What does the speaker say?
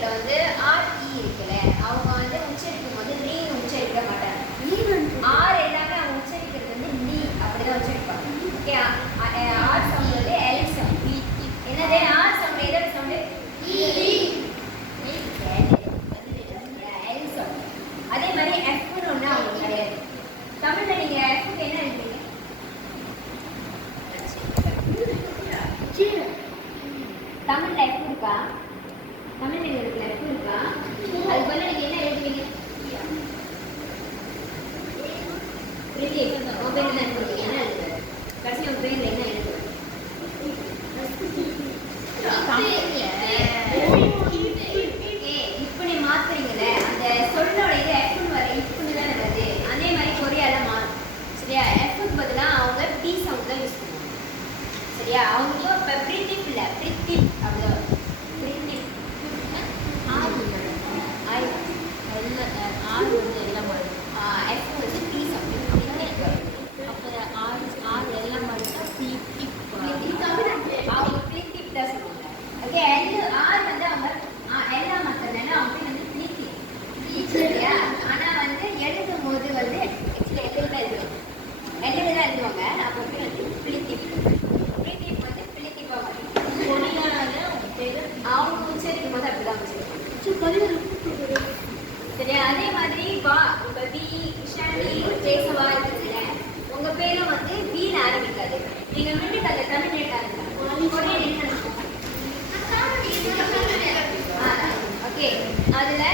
தமிழ்ல வந்து R E இருக்குல்ல, அவங்க வந்து உச்சரிக்கும் போது நீன்னு உச்சரிக்க மாட்டாங்க. ஆர் எல்லாமே அவங்க உச்சரிக்கிறது வந்து நீ அப்படிதான் உச்சரிப்பாங்க. ஓகே, ஆர் சவுண்ட் வந்து எல் சவுண்ட். என்னது ஆர் சவுண்ட் எதோட சவுண்ட்? L sound. அதே மாதிரி எஃப்னு ஒன்று அவங்களுக்கு கிடையாது. தமிழ்ல நீங்க எஃப்க்கு என்ன எழுதுவீங்க? தமிழ்ல எஃப் இருக்கா? தமிழ் எழுதுறதுல எஃப் இருக்கா? அது போல நீங்க என்ன எழுதுவீங்க? உன் பேர் என்ன எழுதுவீங்க? என்ன எழுதுவீங்க? கடைசி உன் பேர்ல என்ன எழுதுவீங்க? இப்படி மாத்துறீங்கல்ல, அந்த சொல்லோட இது எஃப்னு வர இப்படி தானே வருது. அதே மாதிரி கொரியால மாறும். சரியா? எஃப்க்கு பதிலாக அவங்க டி சவுண்ட் தான் யூஸ் பண்ணுவாங்க. சரியா? அவங்களுக்கும் இப்போ பிரிட்டிப் இல்லை, பிரிட்டிப் அப்படிதான் வரும். பிரிட்டிப் ஆறு வந்து எல்லாம் மாறும். எஃப் வந்து டி சவுண்ட் பிரிட்டிப் வரும். அப்போ ஆறு எல்லாம் மாறிட்டா அவங்க பிரிட்டிப் தான் சொல்லுவாங்க. ஓகே, ஆர் வந்து அவங்க எல்லாம் மாத்திரம்னா அவங்க பேர் வந்து பிரிட்டிப். சரியா? ஆனால் வந்து எழுதும் போது வந்து எல்லில் தான் எழுதுவாங்க. எல்லில் தான் எழுதுவாங்க. அப்போ பேர் வந்து பிரிட்டிப். பிரிட்டிப் வந்து பிரிட்டிப்பாக மாட்டேங்குது. அவங்க உச்சரிக்கும் போது அப்படிதான் உச்சரிப்பாங்க. சரியா? அதே மாதிரி வா இப்போ வி விஷாலி ஜெயசவா இருக்குல்ல, உங்க பேரும் வந்து வீண ஆரம்பிக்காது. நீங்க வீட்டுக்கு அந்த தமிழ் நேட் ஆரம்பிக்கலாம். கொரியன் என்ன? ஓகே, அதுல